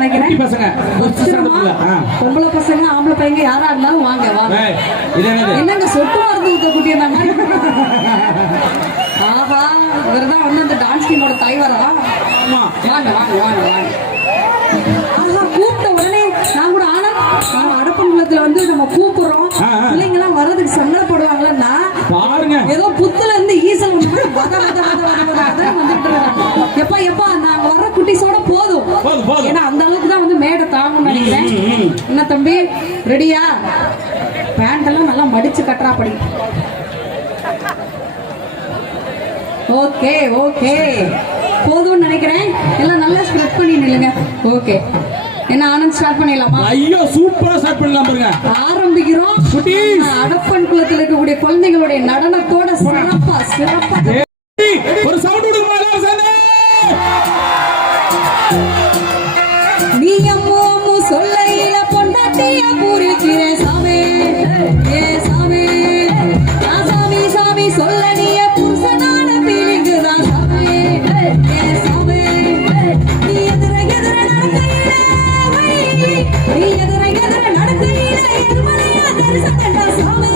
நினைக்கிறேன். பசங்க பொம்பளை பசங்க ஆம்பளை பையங்க யாரா இருந்தாலும் வாங்க வாங்க. என்னங்க சொட்டு மருந்து ஊத்த குட்டி அந்த மாதிரி. ஆஹா இவர்தான் வந்து அந்த டான்ஸ் டீமோட தலைவரா. வாங்க வாங்க வாங்க வாங்க. ஆஹா கூப்பிட்ட உடனே நான் கூட அடப்பங்குளத்துல வந்து நம்ம கூப்பிடுறோம். பிள்ளைங்க எல்லாம் வர்றதுக்கு சங்கடப்படுவாங்களா? பாருங்க ஏதோ புத்துல இருந்து ஈசல் வந்துட்டு வந்துட்டு எப்பா எப்பா நாங்க வர்ற குட்டிஸோட போதும். ஏன்னா அந்த அளவுக்கு தான் வந்து மேடை தாங்கன்னு நினைக்கிறேன். என்ன தம்பி ரெடியா? பேண்ட் எல்லாம் நல்லா மடிச்சு கட்டுறா படி. ஓகே ஓகே போதும்னு நினைக்கிறேன். எல்லாம் நல்லா ஸ்ப்ரெட் பண்ணி நில்லுங்க. ஓகே என்ன ஆனந்த் ஸ்டார்ட் பண்ணிடலாமா? ஐயோ சூப்பரா ஸ்டார்ட் பண்ணலாம் பாருங்க. ஆரம்பிக்கிறோம். அடப்பன் குளத்தில் இருக்கக்கூடிய குழந்தைகளுடைய நடனத்தோட சிறப்பா சிறப்பா ஒரு சவுண்ட் கொடுங்க எல்லாரும் சேர்ந்து. நீ அம்மோ சொல்லையில பொண்டாட்டிய பூரிக்கிற சாமி ஏ சாமி சாமி சாமி சொல்ல நீ புருஷனான பீலிங்கு தான் சாமி ஏ சாமி நீ எதிர எதிர நடக்கையில நீ எதிர எதிர நடக்கையில எதிர்மறையா தரிசனண்டா சாமி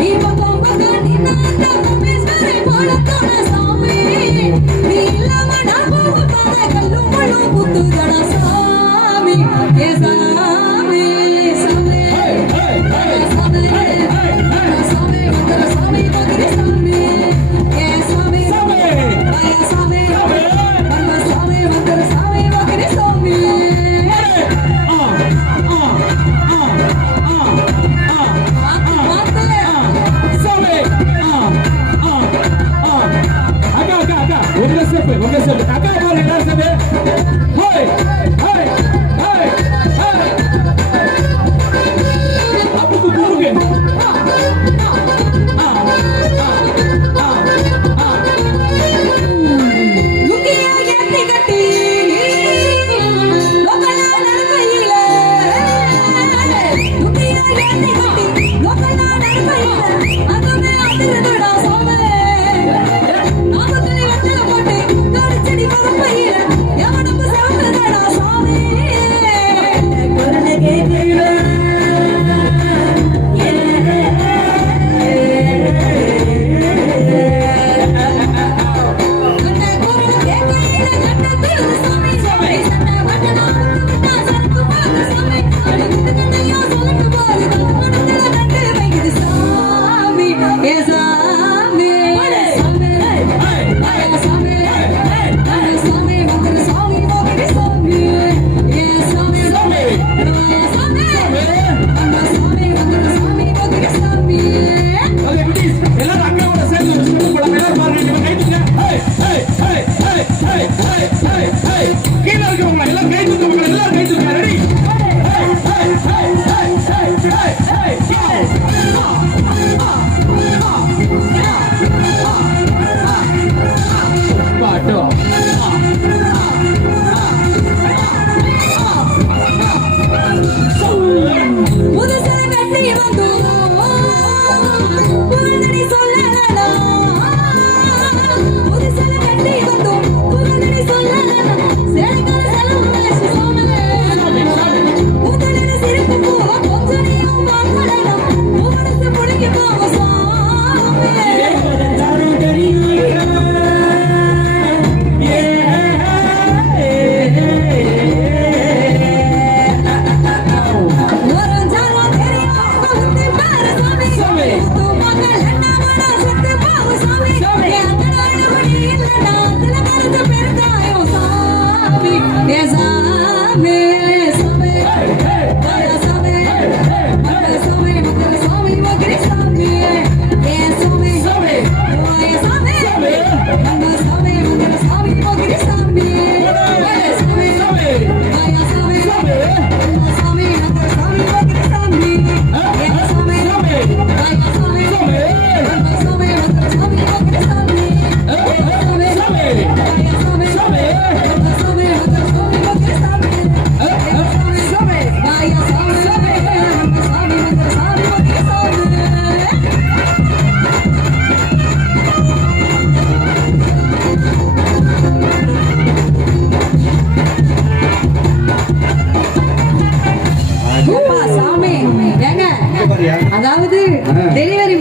நீ பக்கம் பக்கம் நின்னா அந்த கம்பேஸ்வரை போலத்தோட சாமி நீ இல்லாம நான் போக பாத கல்லும் முள்ளும் புத்துதடா சாமி ஏ சாமி சாமி சாமி சாமி வந்தர சாமி மதுரை சாமி ஏ சாமி ஏ சாமி வந்த சாமி வந்தர சாமி மதுரை சாமி. Okay. அப்பா சாமி ஏங்க அதாவது டெலிவரி